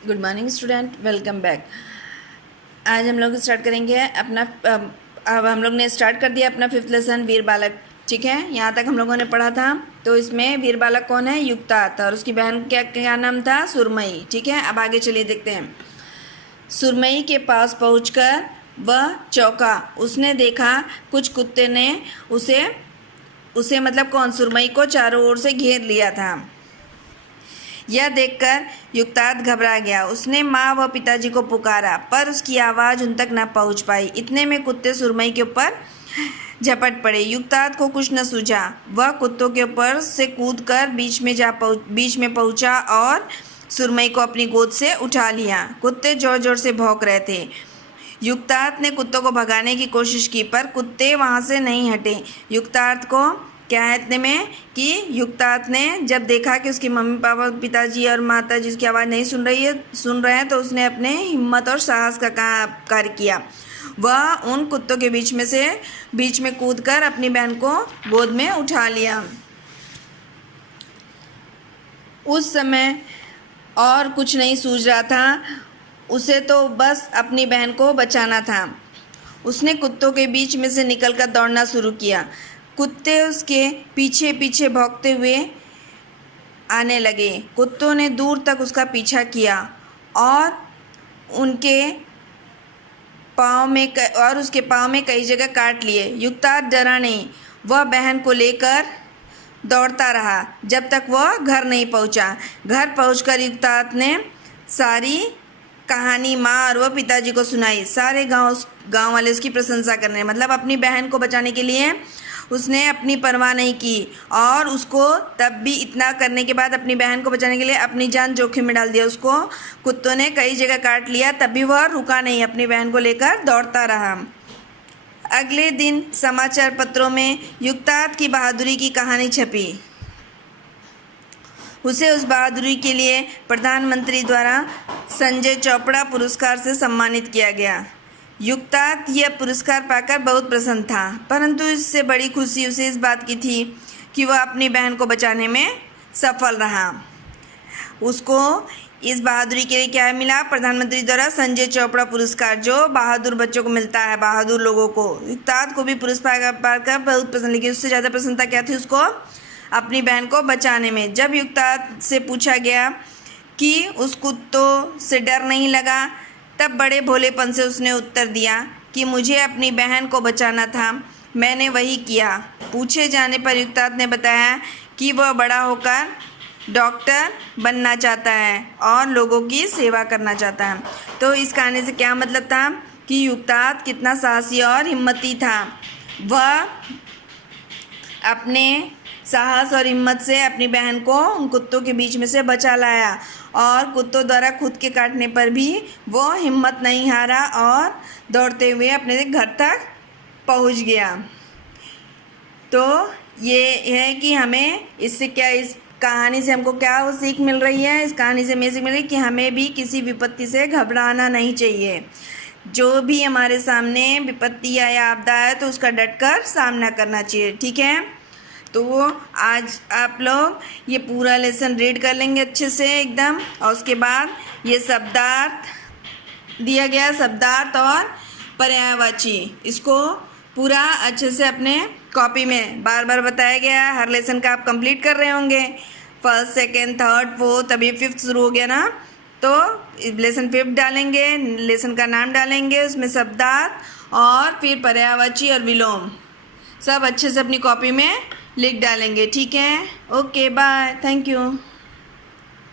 Good morning student, welcome back. आज हम लोग स्टार्ट करेंगे अपना अब हम लोग ने स्टार्ट कर दिया अपना 5th लेसन वीर बालक। ठीक है, यहाँ तक हम लोगों ने पढ़ा था। तो इसमें वीर बालक कौन है? युक्तार्थ, और उसकी बहन क्या क्या नाम था? सुरमई। ठीक है, अब आगे चलिए देखते हैं। सुरमई के पास पहुंचकर वह चौंका। उसने देखा कुछ कुत्ते ने उसे उसे मतलब कौन? सुरमई को चारों ओर से घेर लिया था। यह देखकर युक्तार्थ घबरा गया। उसने माँ व पिताजी को पुकारा, पर उसकी आवाज़ उन तक न पहुँच पाई। इतने में कुत्ते सुरमई के ऊपर झपट पड़े। युक्तार्थ को कुछ न सूझा। वह कुत्तों के ऊपर से कूदकर बीच में पहुँचा और सुरमई को अपनी गोद से उठा लिया। कुत्ते जोर जोर से भौंक रहे थे। युक्तार्थ ने कुत्तों को भगाने की कोशिश की, पर कुत्ते वहाँ से नहीं हटे। युक्तार्थ को क्या है इतने में कि युक्तार्थ ने जब देखा कि उसके मम्मी पापा, पिताजी और माता जी उसकी आवाज़ नहीं सुन रहे हैं, तो उसने अपने हिम्मत और साहस का कार्य किया। वह उन कुत्तों के बीच में कूदकर अपनी बहन को गोद में उठा लिया। उस समय और कुछ नहीं सूझ रहा था। उसे तो बस अपनी बहन को बचाना था। उसने कुत्तों के बीच में से निकलकर दौड़ना शुरू किया। कुत्ते उसके पीछे पीछे भौंकते हुए आने लगे। कुत्तों ने दूर तक उसका पीछा किया और उसके पाँव में कई जगह काट लिए। युक्तार्थ डरा नहीं। वह बहन को लेकर दौड़ता रहा जब तक वह घर नहीं पहुंचा। घर पहुंचकर युक्तार्थ ने सारी कहानी माँ और वह पिताजी को सुनाई। सारे गांव वाले उसकी प्रशंसा करने, मतलब अपनी बहन को बचाने के लिए उसने अपनी परवाह नहीं की, और उसको तब भी इतना करने के बाद अपनी बहन को बचाने के लिए अपनी जान जोखिम में डाल दिया। उसको कुत्तों ने कई जगह काट लिया, तब भी वह रुका नहीं, अपनी बहन को लेकर दौड़ता रहा। अगले दिन समाचार पत्रों में युक्तार्थ की बहादुरी की कहानी छपी। उसे उस बहादुरी के लिए प्रधानमंत्री द्वारा संजय चोपड़ा पुरस्कार से सम्मानित किया गया। युक्तार्थ यह पुरस्कार पाकर बहुत प्रसन्न था, परंतु इससे बड़ी खुशी उसे इस बात की थी कि वह अपनी बहन को बचाने में सफल रहा। उसको इस बहादुरी के लिए क्या मिला? प्रधानमंत्री द्वारा संजय चोपड़ा पुरस्कार, जो बहादुर बच्चों को मिलता है, बहादुर लोगों को। युक्तार्थ को भी पुरस्कार पाकर बहुत पसंद, लेकिन उससे ज़्यादा प्रसन्नता क्या थी उसको? अपनी बहन को बचाने में। जब युक्तार्थ से पूछा गया कि उस कुत्तों से डर नहीं लगा, तब बड़े भोलेपन से उसने उत्तर दिया कि मुझे अपनी बहन को बचाना था, मैंने वही किया। पूछे जाने पर युक्तार्थ ने बताया कि वह बड़ा होकर डॉक्टर बनना चाहता है और लोगों की सेवा करना चाहता है। तो इस कहानी से क्या मतलब था कि युक्तार्थ कितना साहसी और हिम्मती था। वह अपने साहस और हिम्मत से अपनी बहन को उन कुत्तों के बीच में से बचा लाया, और कुत्तों द्वारा खुद के काटने पर भी वो हिम्मत नहीं हारा और दौड़ते हुए अपने घर तक पहुंच गया। तो ये है कि हमें इससे क्या, इस कहानी से हमको क्या वो सीख मिल रही है? इस कहानी से हमें सीख मिल रही है कि हमें भी किसी विपत्ति से घबराना नहीं चाहिए। जो भी हमारे सामने विपत्ति या आपदा है तो उसका डटकर सामना करना चाहिए। ठीक है, तो आज आप लोग ये पूरा लेसन रीड कर लेंगे अच्छे से एकदम, और उसके बाद ये शब्दार्थ दिया गया, शब्दार्थ और पर्यायवाची, इसको पूरा अच्छे से अपने कॉपी में बार बार बताया गया है। हर लेसन का आप कंप्लीट कर रहे होंगे, 1st, 2nd, 3rd, 4th, अभी 5th शुरू हो गया ना, तो लेसन 5th डालेंगे, लेसन का नाम डालेंगे, उसमें शब्दार्थ और फिर पर्यायवाची और विलोम सब अच्छे से अपनी कॉपी में लिख डालेंगे। ठीक है, ओके, बाय, थैंक यू।